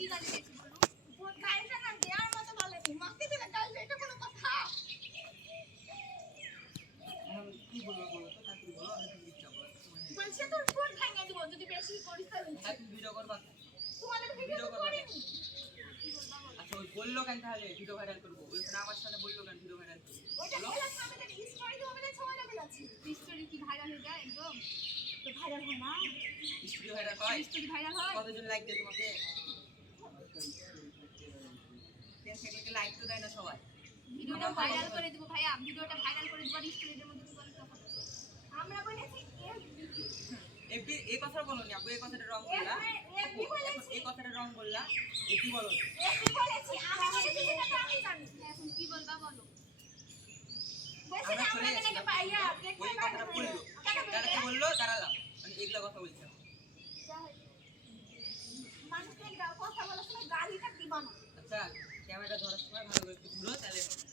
কি গালি দিয়েছি বলো? ওর গালটা না দেওয়ার মতো বলেনি, মাকে দিলে গাল দেয়, এটা কোনো কথা? এখন কি বলবো বলো তো, তাড়াতাড়ি বলো, আমি তুমি ইচ্ছা বলো সময় নেই। বলছে তোর ফোন ভেঙে দিব যদি বেশি করিস তাহলে। হ্যাঁ তুমি ভিডিও করবা তো? তোমাদের ভিডিও তো করিনি। কি বলবা বলো? আচ্ছা ওই বললো কেন তাহলে ভিডিও ভাইরাল করবো, ওইখানে আমার সাথে বললো কেন ভিডিও ভাইরাল করবো ওইটা বলো? বলে আমাদের স্টোরি তো আমাদের ছড়া বলেছি। স্টোরি কি ভাইরাল হয়ে যায় একদম? তো ভাইরাল হয় না? স্টুডিও ভাইরাল হয়? স্টোরি ভাইরাল হয়? কতজন লাইক দেয় তোমাকে? লাইক তো দেয় না সবাই। ভিডিওটা ভাইরাল করে দিব ভাইয়া, ভিডিওটা ভাইরাল করে দিব আর স্টোরির মধ্যে কি বলে তখন? আমরা বলেছি এফবি এই কথা বলোনি আপু, এই কথাটা রং বললা। এফবি বলেছি। এই কথাটা রং বললা, এফবি বলো। এফবি বলেছি, আমি বলেছি সেটা তো আমি জানি। এখন কি বলবা বলো? বলছি না আমরা এখানে পাইয়া দেখতে ওই কথাটা বললো, তারা কি বললো দাঁড়ালাম, মানে এগুলা কথা বলছে। মানুষকে কথা বলার সময় গালিটা দিবা না। আচ্ছা ক্যামেরা ধরার সময় ভালো করে একটু ঘুরো তাহলে হবে।